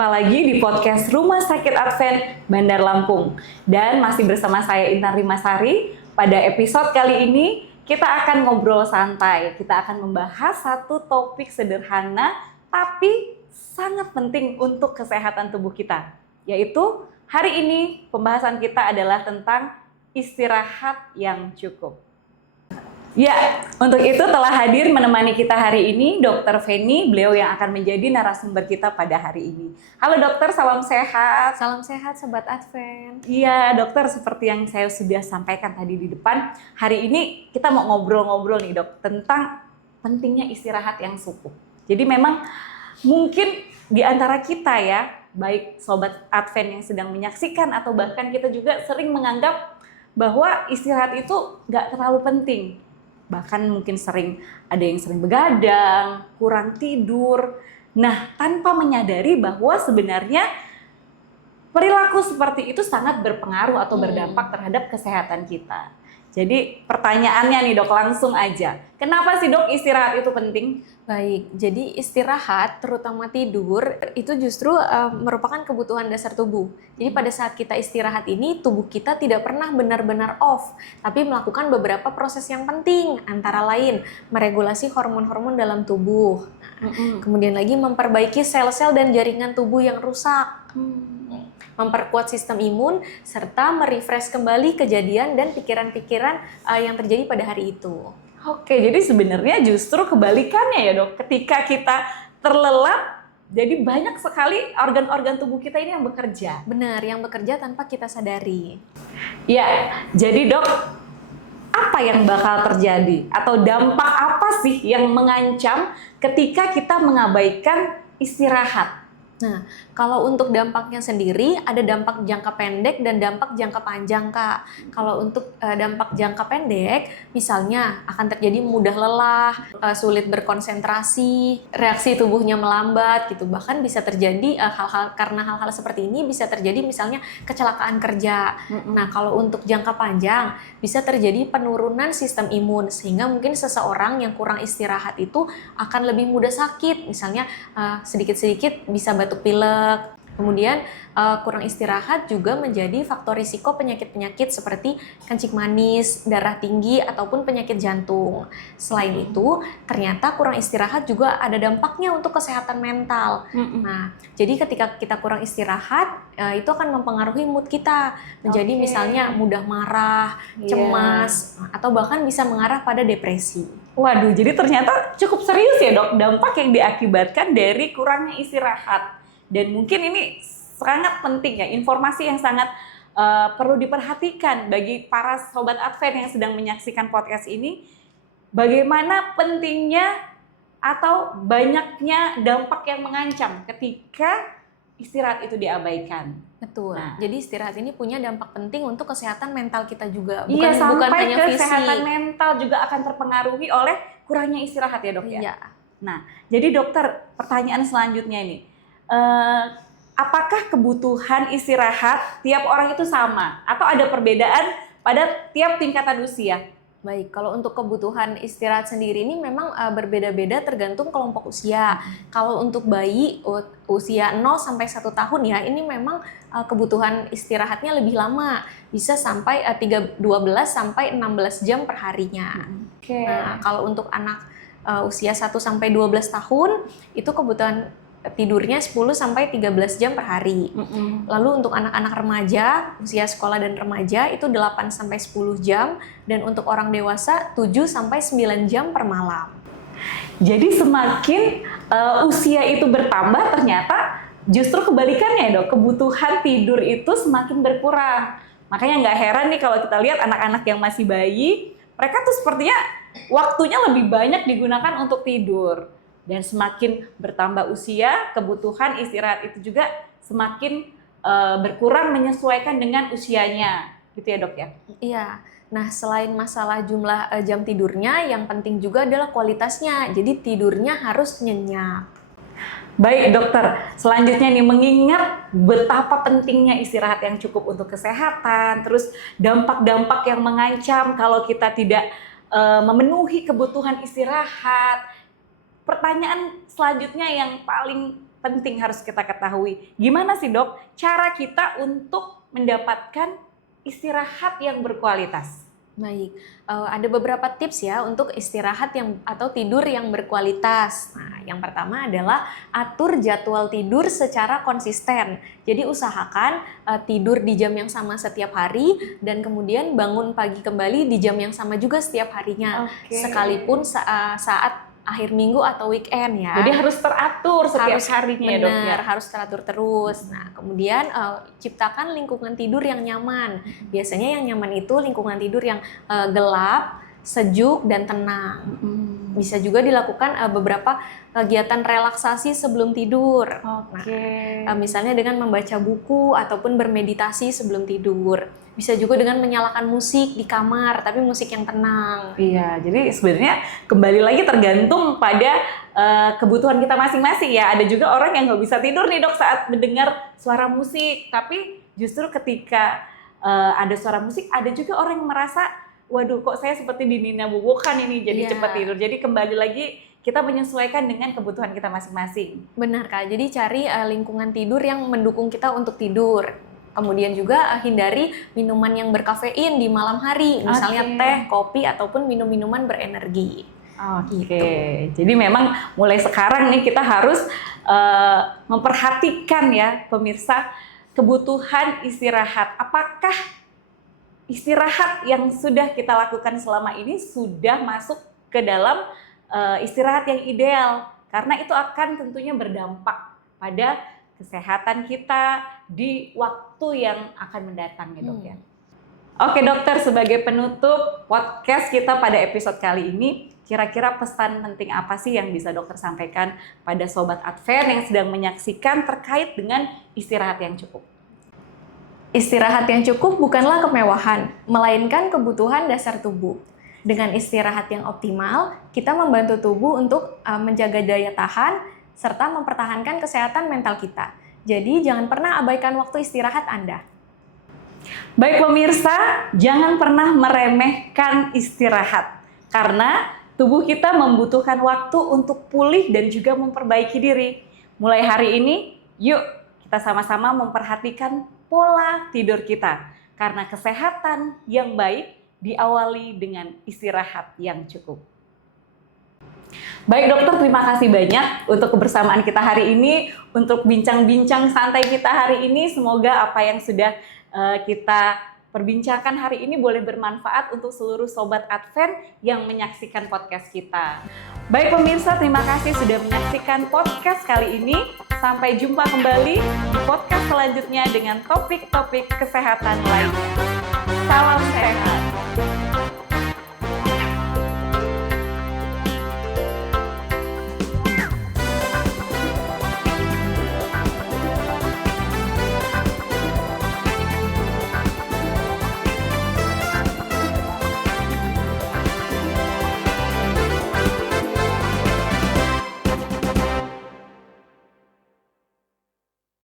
Jumpa lagi di podcast Rumah Sakit Advent Bandar Lampung. Dan masih bersama saya Intan Rimasari. Pada episode kali ini kita akan ngobrol santai. Kita akan membahas satu topik sederhana tapi sangat penting untuk kesehatan tubuh kita. Yaitu hari ini pembahasan kita adalah tentang istirahat yang cukup. Ya, untuk itu telah hadir menemani kita hari ini Dr. Feni, beliau yang akan menjadi narasumber kita pada hari ini. Halo dokter, salam sehat. Salam sehat Sobat Advent. Iya dokter, seperti yang saya sudah sampaikan tadi di depan, hari ini kita mau ngobrol-ngobrol nih dok, tentang pentingnya istirahat yang cukup. Jadi memang mungkin di antara kita ya, baik Sobat Advent yang sedang menyaksikan atau bahkan kita juga sering menganggap bahwa istirahat itu nggak terlalu penting. Bahkan mungkin ada yang sering begadang, kurang tidur. Nah, tanpa menyadari bahwa sebenarnya perilaku seperti itu sangat berpengaruh atau berdampak terhadap kesehatan kita. Jadi pertanyaannya nih dok, langsung aja. Kenapa sih dok istirahat itu penting? Baik, jadi istirahat terutama tidur itu justru merupakan kebutuhan dasar tubuh. Jadi pada saat kita istirahat ini tubuh kita tidak pernah benar-benar off, tapi melakukan beberapa proses yang penting, antara lain meregulasi hormon-hormon dalam tubuh. Kemudian lagi memperbaiki sel-sel dan jaringan tubuh yang rusak. Memperkuat sistem imun, serta merefresh kembali kejadian dan pikiran-pikiran yang terjadi pada hari itu. Oke, jadi sebenarnya justru kebalikannya ya dok. Ketika kita terlelap, jadi banyak sekali organ-organ tubuh kita ini yang bekerja. Benar, yang bekerja tanpa kita sadari. Ya, jadi dok, apa yang bakal terjadi? Atau dampak apa sih yang mengancam ketika kita mengabaikan istirahat? Nah, kalau untuk dampaknya sendiri, ada dampak jangka pendek dan dampak jangka panjang, Kak. Kalau untuk dampak jangka pendek, misalnya akan terjadi mudah lelah, sulit berkonsentrasi, reaksi tubuhnya melambat, gitu. Bahkan bisa terjadi karena hal-hal seperti ini bisa terjadi misalnya kecelakaan kerja. Nah, kalau untuk jangka panjang, bisa terjadi penurunan sistem imun, sehingga mungkin seseorang yang kurang istirahat itu akan lebih mudah sakit. Misalnya sedikit-sedikit bisa batuk pilek. Kemudian kurang istirahat juga menjadi faktor risiko penyakit-penyakit seperti kencing manis, darah tinggi, ataupun penyakit jantung. Selain itu, ternyata kurang istirahat juga ada dampaknya untuk kesehatan mental. Nah, jadi ketika kita kurang istirahat, itu akan mempengaruhi mood kita. Menjadi misalnya mudah marah, cemas, atau bahkan bisa mengarah pada depresi. Waduh, jadi ternyata cukup serius ya dok, dampak yang diakibatkan dari kurangnya istirahat. Dan mungkin ini sangat penting ya, informasi yang sangat perlu diperhatikan bagi para Sobat Advent yang sedang menyaksikan podcast ini. Bagaimana pentingnya atau banyaknya dampak yang mengancam ketika istirahat itu diabaikan. Betul. Nah, jadi istirahat ini punya dampak penting untuk kesehatan mental kita juga. Bukan hanya fisik. kesehatan mental juga akan terpengaruhi oleh kurangnya istirahat ya dok ya? Iya. Nah, jadi dokter, pertanyaan selanjutnya ini. Apakah kebutuhan istirahat tiap orang itu sama? Atau ada perbedaan pada tiap tingkatan usia? Baik, kalau untuk kebutuhan istirahat sendiri ini memang berbeda-beda tergantung kelompok usia. Kalau untuk bayi usia 0 sampai 1 tahun ya, ini memang kebutuhan istirahatnya lebih lama. Bisa sampai 12 sampai 16 jam per harinya. Nah, kalau untuk anak usia 1 sampai 12 tahun, itu kebutuhan tidurnya 10 sampai 13 jam per hari. Lalu untuk anak-anak remaja, usia sekolah dan remaja itu 8 sampai 10 jam, dan untuk orang dewasa 7 sampai 9 jam per malam. Jadi semakin usia itu bertambah, ternyata justru kebalikannya dok, kebutuhan tidur itu semakin berkurang. Makanya nggak heran nih kalau kita lihat anak-anak yang masih bayi, mereka tuh sepertinya waktunya lebih banyak digunakan untuk tidur. Dan semakin bertambah usia, kebutuhan istirahat itu juga semakin berkurang menyesuaikan dengan usianya, gitu ya dok ya? Iya. Nah, selain masalah jumlah jam tidurnya, yang penting juga adalah kualitasnya. Jadi tidurnya harus nyenyak. Baik dokter, selanjutnya nih, mengingat betapa pentingnya istirahat yang cukup untuk kesehatan, terus dampak-dampak yang mengancam kalau kita tidak memenuhi kebutuhan istirahat. Pertanyaan selanjutnya yang paling penting harus kita ketahui. Gimana sih dok cara kita untuk mendapatkan istirahat yang berkualitas? Baik, ada beberapa tips ya untuk istirahat atau tidur yang berkualitas. Nah, yang pertama adalah atur jadwal tidur secara konsisten. Jadi usahakan tidur di jam yang sama setiap hari dan kemudian bangun pagi kembali di jam yang sama juga setiap harinya. Sekalipun saat akhir minggu atau weekend ya. Jadi harus teratur setiap harinya ya dok ya. Harus teratur terus. Nah, kemudian ciptakan lingkungan tidur yang nyaman. Biasanya yang nyaman itu lingkungan tidur yang gelap, sejuk, dan tenang. Bisa juga dilakukan beberapa kegiatan relaksasi sebelum tidur. Nah, misalnya dengan membaca buku ataupun bermeditasi sebelum tidur. Bisa juga dengan menyalakan musik di kamar, tapi musik yang tenang. Iya, jadi sebenarnya kembali lagi tergantung pada kebutuhan kita masing-masing ya. Ada juga orang yang nggak bisa tidur nih dok saat mendengar suara musik, tapi justru ketika ada suara musik, ada juga orang yang merasa, waduh kok saya seperti dinina-bobokan ini, jadi cepat tidur. Jadi kembali lagi kita menyesuaikan dengan kebutuhan kita masing-masing. Benar Kak, jadi cari lingkungan tidur yang mendukung kita untuk tidur. Kemudian juga hindari minuman yang berkafein di malam hari, misalnya teh, kopi, ataupun minum-minuman berenergi. Gitu. Jadi memang mulai sekarang nih kita harus memperhatikan ya pemirsa kebutuhan istirahat. Apakah istirahat yang sudah kita lakukan selama ini sudah masuk ke dalam istirahat yang ideal? Karena itu akan tentunya berdampak pada kesehatan kita di waktu yang akan mendatang ya dok ya. Oke dokter, sebagai penutup podcast kita pada episode kali ini, kira-kira pesan penting apa sih yang bisa dokter sampaikan pada Sobat Advent yang sedang menyaksikan terkait dengan istirahat yang cukup? Istirahat yang cukup bukanlah kemewahan, melainkan kebutuhan dasar tubuh. Dengan istirahat yang optimal, kita membantu tubuh untuk menjaga daya tahan, serta mempertahankan kesehatan mental kita. Jadi jangan pernah abaikan waktu istirahat Anda. Baik pemirsa, jangan pernah meremehkan istirahat. Karena tubuh kita membutuhkan waktu untuk pulih dan juga memperbaiki diri. Mulai hari ini, yuk kita sama-sama memperhatikan pola tidur kita. Karena kesehatan yang baik diawali dengan istirahat yang cukup. Baik dokter, terima kasih banyak untuk kebersamaan kita hari ini, untuk bincang-bincang santai kita hari ini. Semoga apa yang sudah kita perbincangkan hari ini boleh bermanfaat untuk seluruh Sobat Advent yang menyaksikan podcast kita. Baik pemirsa, terima kasih sudah menyaksikan podcast kali ini. Sampai jumpa kembali di podcast selanjutnya dengan topik-topik kesehatan lainnya. Salam sehat.